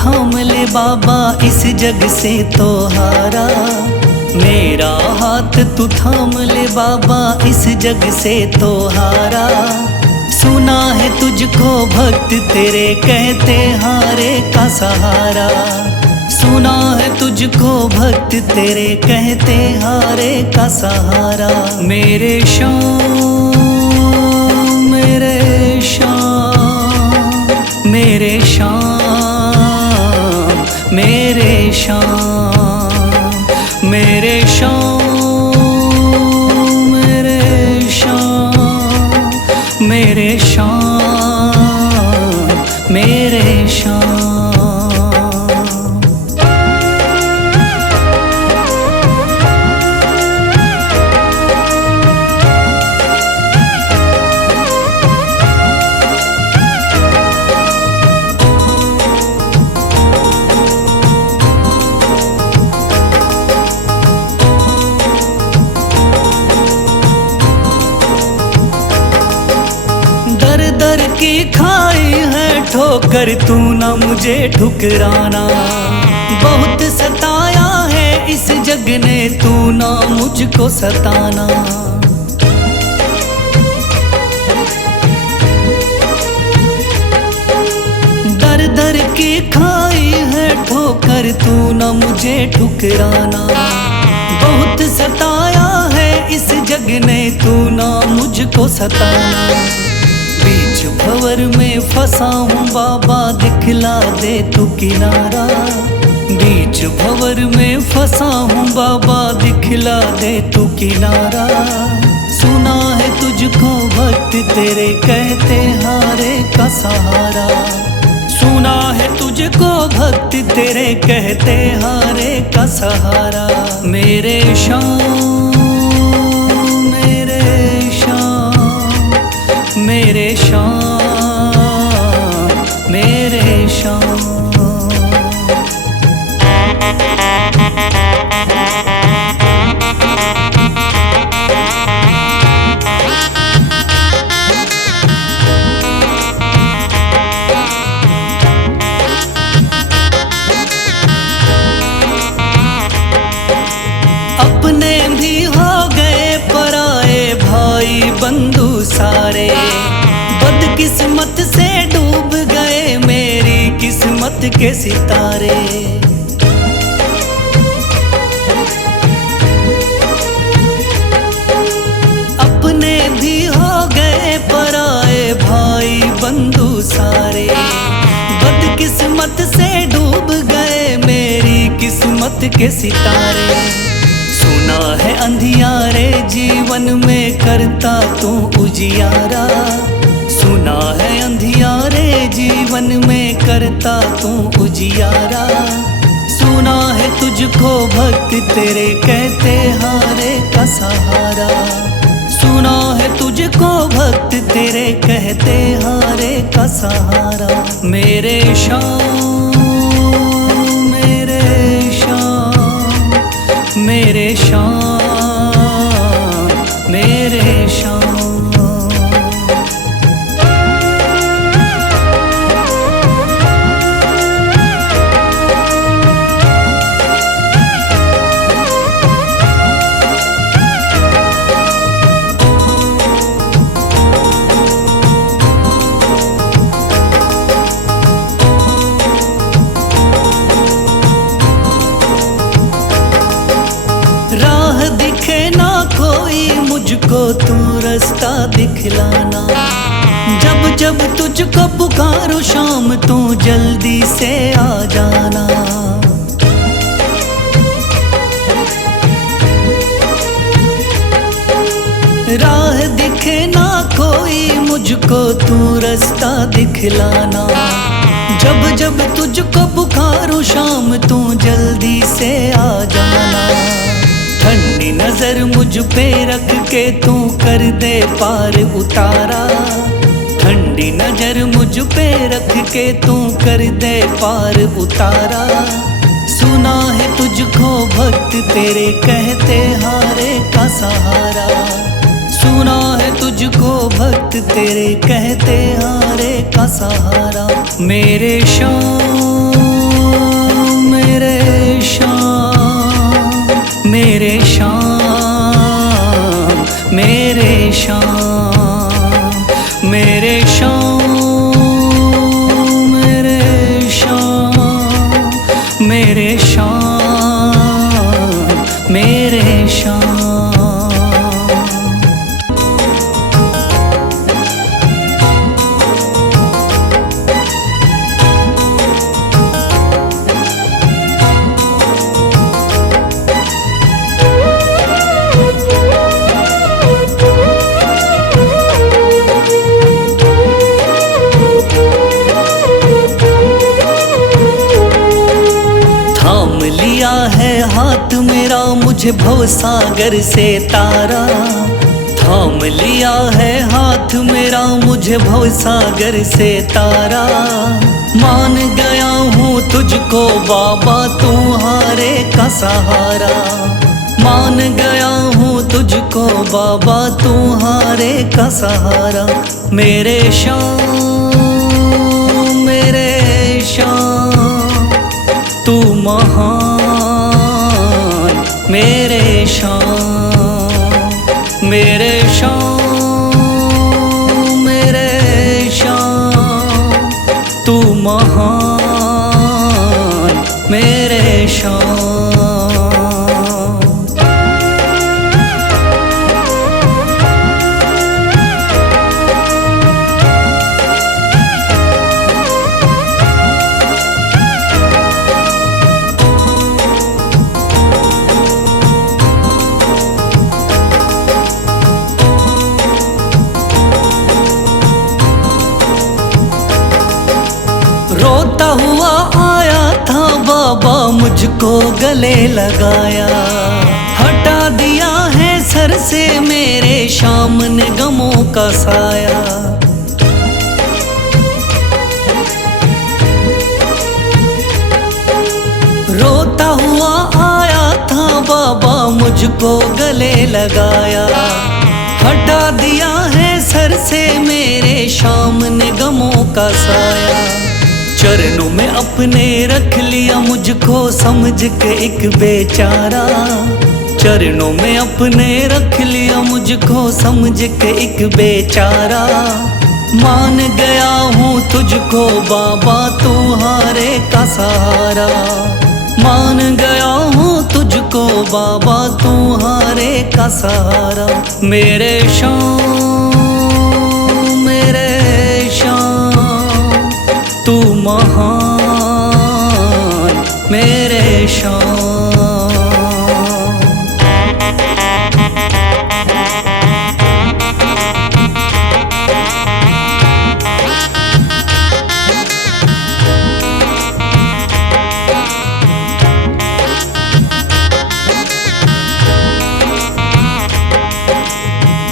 थाम ले बाबा इस जग से तो हारा। मेरा हाथ तू थाम ले बाबा इस जग से तो हारा। सुना है तुझको भक्त तेरे कहते हारे का सहारा। सुना है तुझको भक्त तेरे कहते हारे का सहारा। मेरे श्याम मेरे श्याम मेरे श्याम मेरे श्याम मेरे श्याम मेरे श्याम मेरे श्याम मेरे श्याम। दर की खाई है ठोकर तू ना मुझे ठुकराना। बहुत सताया है इस जग ने तू ना मुझको सताना। दर दर की खाई है ठोकर तू ना मुझे ठुकराना। बहुत सताया है इस जग ने तू ना मुझको सताना। बीच भंवर में फंसा हूँ बाबा दिखला दे तू किनारा। बीच भंवर में फंसा हूँ बाबा दिखला दे तू किनारा। सुना है तुझको भक्त तेरे कहते हारे का सहारा। सुना है तुझको भक्त तेरे कहते हारे का सहारा। मेरे श्याम मेरे श्याम मेरे श्याम मेरे श्याम। अपने भी हो गए पराए भाई बंधु सारे। बदकिस्मत से डूब गए मेरी किस्मत के सितारे। अपने भी हो गए पराए भाई बंधु सारे। बदकिस्मत से डूब गए मेरी किस्मत के सितारे। सुना है अंधियारे जीवन में करता तू उजियारा। सुना है अंधियारे जीवन में करता तू उजियारा। सुना है तुझको भक्त तेरे कहते हारे का सहारा। सुना है तुझको भक्त तेरे कहते हारे का सहारा। मेरे श्याम मेरे श्याम मेरे श्याम मेरे श्याम। राह दिखे ना कोई मुझको तू रास्ता दिखलाना। जब जब तुझको पुकारो शाम तू जल्दी से आ जाना। राह दिखे ना कोई मुझको तू रास्ता दिखलाना। जब जब तुझको पुकारो शाम तू जल्दी से आ जाना। ठंडी नजर मुझ पे रख के तू कर दे पार उतारा। ठंडी नजर मुझ पे रख के तू कर दे पार उतारा। सुना है तुझको भक्त तेरे कहते हारे का सहारा। सुना है तुझको भक्त तेरे कहते हारे का सहारा। मेरे श्याम मेरे शाम, मेरे शाम, मेरे शाम, मेरे शाम, मेरे शाम, मेरे शाम, मेरे शाम। थाम लिया है हाथ मेरा मुझे भवसागर से तारा, थाम लिया है हाथ मेरा मुझे भवसागर से तारा। मान गया हूँ तुझको बाबा तुम्हारे का सहारा, मान गया हूँ तुझको बाबा तुम्हारे का सहारा। मेरे शाम, मेरे शाम, तू महान, मेरे शाम, मेरे शाम, मेरे शाम, तू महान, मेरे शाम। रोता हुआ आया था बाबा मुझको गले लगाया, हटा दिया है सर से मेरे शाम ने गमों का साया। रोता हुआ आया था बाबा मुझको गले लगाया, हटा दिया है सर से मेरे शाम ने गमों का साया। चरणों में अपने रख लिया मुझको समझ के एक बेचारा, चरणों में अपने रख लिया मुझको समझ के एक बेचारा। मान गया हूँ तुझको बाबा तुम्हारे का सहारा, मान गया हूँ तुझको बाबा तुम्हारे का सहारा। मेरे शाम, मेरे शाम, तू महान, मेरे शाम।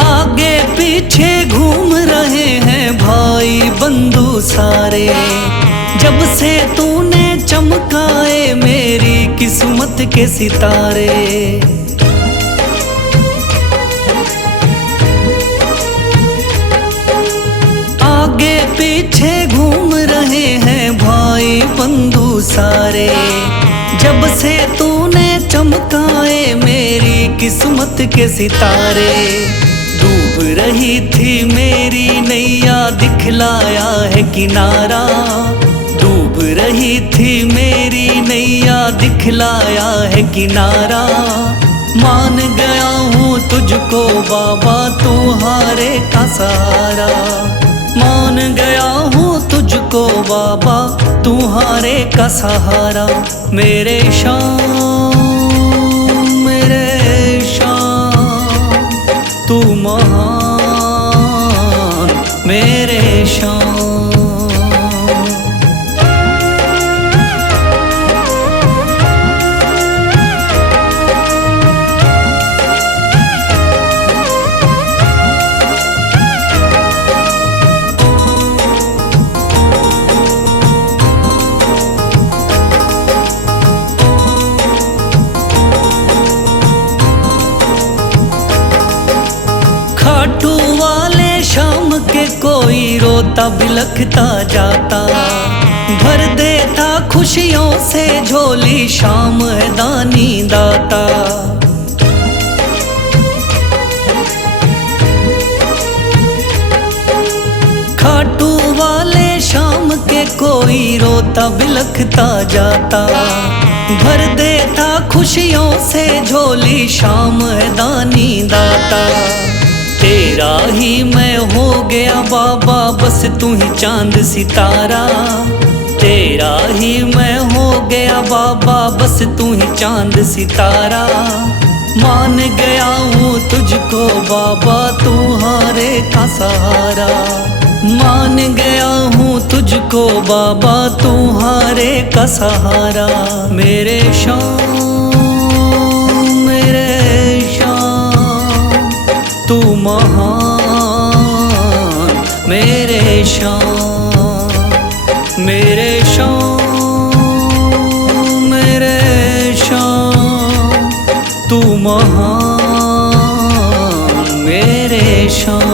आगे पीछे घूम रहे हैं भाई बंधु सारे, जब से तूने चमकाए मेरी किस्मत के सितारे। आगे पीछे घूम रहे हैं भाई बंधु सारे, जब से तूने चमकाए मेरी किस्मत के सितारे। डूब रही थी मेरी नैया दिखलाया है किनारा, डूब रही थी मेरी नैया दिखलाया है किनारा। मान गया हूँ तुझको बाबा तुम्हारे का सहारा, मान गया हूँ तुझको बाबा तुम्हारे का सहारा। मेरे शाम, मेरे शाम, तू महान, मेरे शाम। खाटू वाले शाम के कोई रोता बिलखता जाता, भर देता खुशियों से झोली, शाम है दानी दाता। खाटू वाले शाम के कोई रोता बिलखता जाता। भर देता खुशियों से झोली, शाम है दानी दाता। तेरा ही मैं हो गया बाबा, बस तू ही चांद सितारा। तेरा ही मैं हो गया बाबा, बस तू ही चांद सितारा। मान गया हूँ तुझको बाबा, तू हारे का सहारा। मान गया हूँ तुझको बाबा, तू हारे का सहारा। मेरे शाम मेरे शाम तू महान, मेरे शाम मेरे शाम मेरे शाम तू महान, मेरे शाम।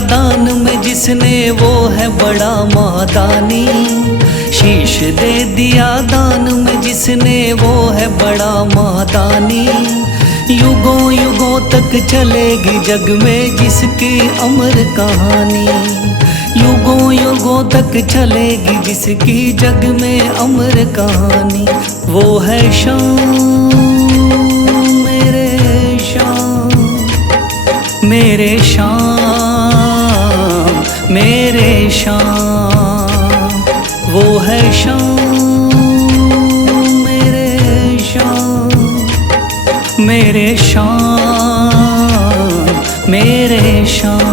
दान में जिसने वो है बड़ा महादानी। शीश दे दिया दान में जिसने वो है बड़ा महादानी। युगों युगों तक चलेगी जग में जिसकी अमर कहानी। युगों युगों तक चलेगी जिसकी जग में अमर कहानी। वो है शाम मेरे शाम मेरे शाम मेरे शाम। वो है शाम मेरे शाम मेरे शाम मेरे शाम।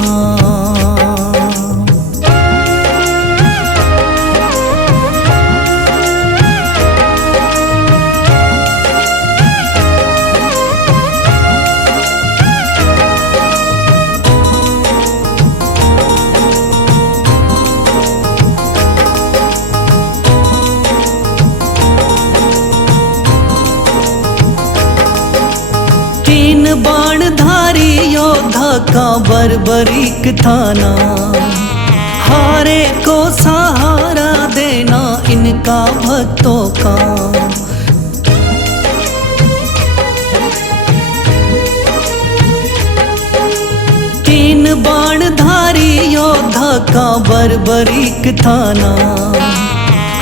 बाणधारी योद्धा का बर्बरीक थाना। हारे को सहारा देना इनका भक्तों का। तीन बाणधारी योद्धा का बर्बरीक थाना।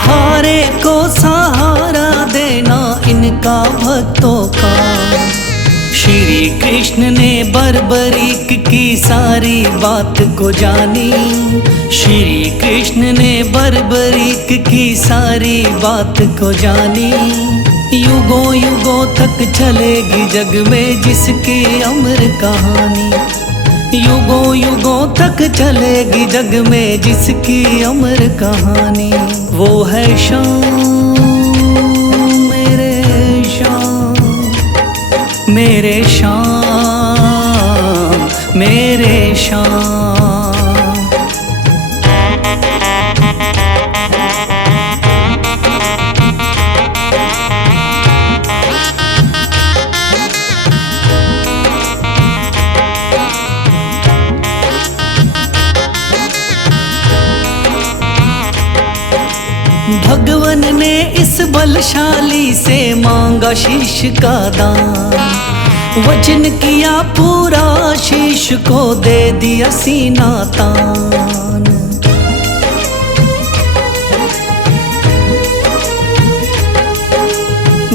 हारे को सहारा देना इनका भक्तों का। श्री कृष्ण ने बर्बरीक की सारी बात को जानी। श्री कृष्ण ने बर्बरीक की सारी बात को जानी। युगों युगों तक चलेगी जग में जिसकी अमर कहानी। युगों युगों तक चलेगी जग में जिसकी अमर कहानी। वो है शाम मेरे शाम मेरे शाम मेरे शाम। भगवन ने इस बलशाली से मांगा शीश का दान। वचन किया पूरा शीश को दे दिया सीना तान।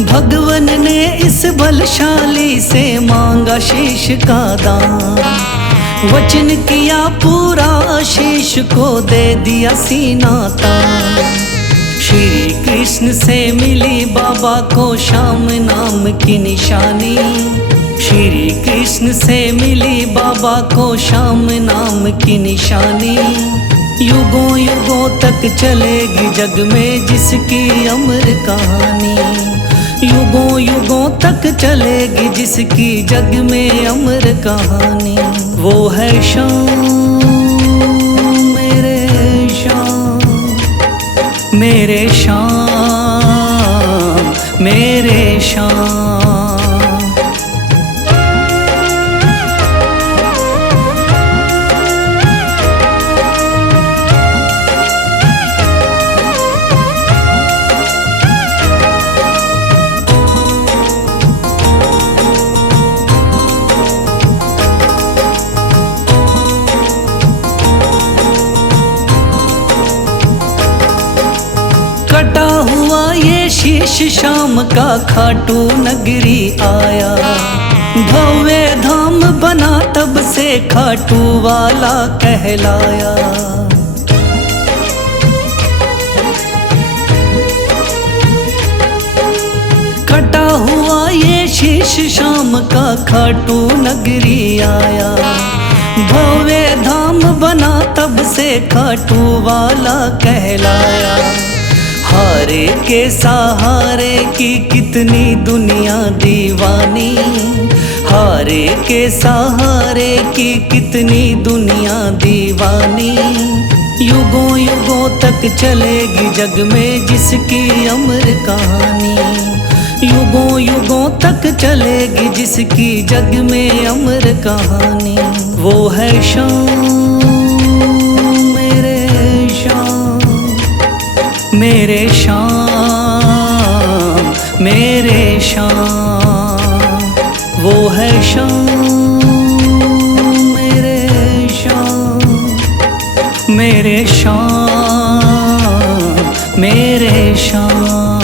भगवन ने इस बलशाली से मांगा शीश का दान। वचन किया पूरा शीश को दे दिया सीना तान। श्री कृष्ण से मिली बाबा को श्याम नाम की निशानी। श्री कृष्ण से मिली बाबा को श्याम नाम की निशानी। युगों युगों तक चलेगी जग में जिसकी अमर कहानी। युगों युगों तक चलेगी जिसकी जग में अमर कहानी। वो है शाम मेरे शाम, मेरे शाम, मेरे शाम। कटा हुआ ये शीश शाम का खाटू नगरी आया, भव्य धाम बना तब से खाटू वाला कहलाया। कटा हुआ ये शीश शाम का खाटू नगरी आया, भव्य धाम बना तब से खाटू वाला कहलाया। हारे के सहारे की कितनी दुनिया दीवानी, हारे के सहारे की कितनी दुनिया दीवानी। युगों युगों तक चलेगी जग में जिसकी अमर कहानी। युगों युगों तक चलेगी जिसकी जग में अमर कहानी। वो है शाम मेरे शाम, मेरे शाम, मेरे शाम। वो है शाम मेरे शाम, मेरे शाम, मेरे शाम।